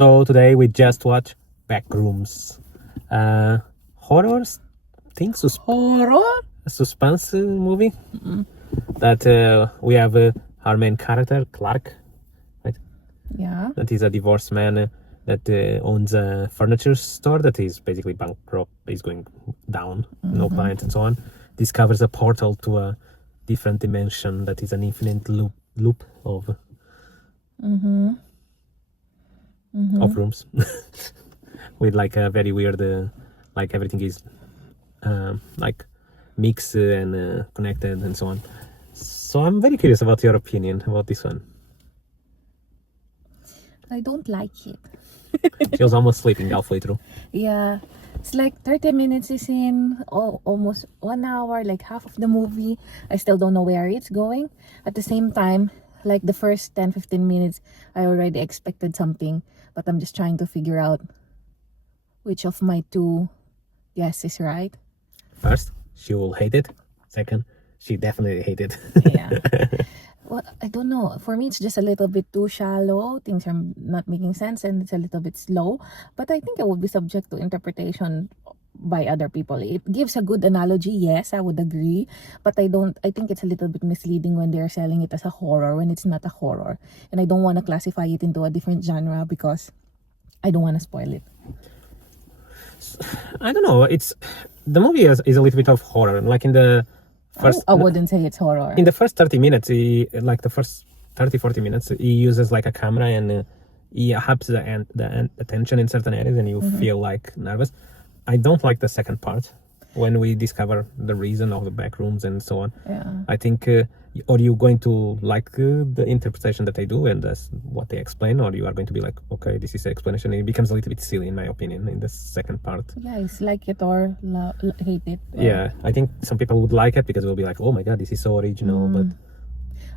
So today we just watched Backrooms. Horror thing, suspense movie. That we have our main character, Clark, right? Yeah. That is a divorced man that owns a furniture store that is basically bankrupt. He's going down, no clients and so on. Discovers a portal to a different dimension that is an infinite loop of rooms with like a very weird like everything is like mixed and connected and so on. So I'm very curious about your opinion about this one. I don't like it. She was almost sleeping halfway through. Yeah. It's like 30 minutes is in, almost 1 hour, like half of the movie. I still don't know where it's going. At the same time, like the first 10-15 minutes, I already expected something. But I'm just trying to figure out which of my two guesses is right. First, she will hate it. Second, she definitely hated it. Yeah. Well, I don't know. For me, it's just a little bit too shallow. Things are not making sense and it's a little bit slow. But I think it would be subject to interpretation by other people. It gives a good analogy, yes, I would agree. But I think it's a little bit misleading when they're selling it as a horror when it's not a horror. And I don't want to classify it into a different genre because I don't want to spoil it. I don't know. The movie is a little bit of horror. Like in the first, I wouldn't say it's horror. In the first 30 minutes, the first 30-40 minutes, he uses like a camera and he helps the attention in certain areas and you feel like nervous. I don't like the second part when we discover the reason of the backrooms and so on. Yeah. I think, or you going to like the interpretation that they do and what they explain, or you are going to be like, okay, this is the explanation. It becomes a little bit silly in my opinion in the second part. Yeah, it's like it or hate it. Yeah, I think some people would like it because they'll be like, oh my god, this is so original, but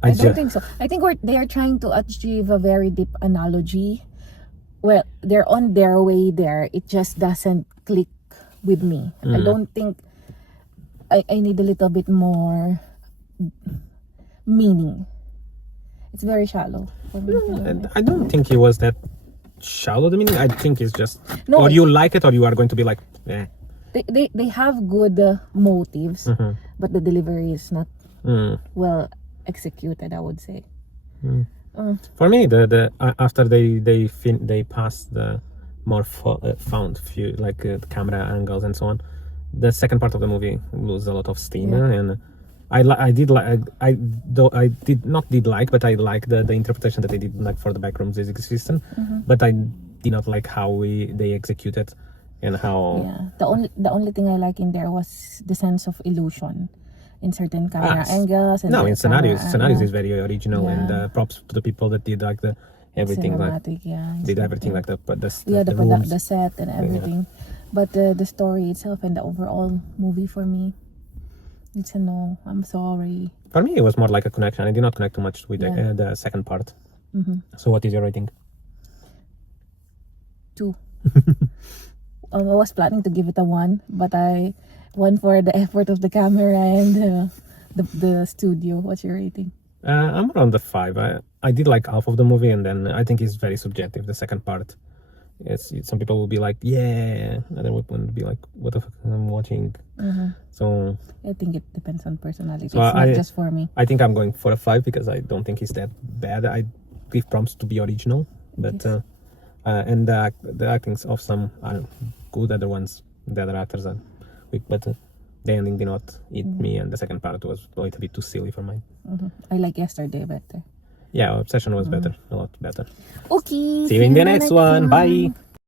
I don't think so. I think they are trying to achieve a very deep analogy. Well, they're on their way there. It just doesn't click with me. I don't think I need a little bit more meaning. It's very shallow for me. I don't think it was that shallow, the meaning. I think it's just No, or you like it or you are going to be like, eh. They have good motives, but the delivery is not well executed, I would say. For me, the after they pass the more found few like the camera angles and so on, the second part of the movie loses a lot of steam, and I did like, but I like the interpretation that they did like for the Backrooms system, but I did not like how they executed and how. Yeah, the only thing I like in there was the sense of illusion in certain camera angles. And in scenarios is very original, and props to the people that did like the everything cinematic, did everything like the rooms. The set and everything, but the story itself and the overall movie for me, it's a no. I'm sorry. For me, it was more like a connection. I did not connect too much with the second part. So what is your rating? 2. I was planning to give it a 1, but I won for the effort of the camera and the studio. What's your rating? I'm around the 5. I did like half of the movie, and then I think it's very subjective, the second part. Some people will be like, yeah, other people will be like, what the fuck I'm watching. So I think it depends on personality. So it's not just for me. I think I'm going for a 5 because I don't think it's that bad. I give prompts to be original, but and the actings of some are good, other ones, the other actors are weak, but the ending did not eat me, and the second part was a little bit too silly for mine. I like Yesterday better. Yeah, Obsession was better, a lot better. Okay. See you in the next one. Bye.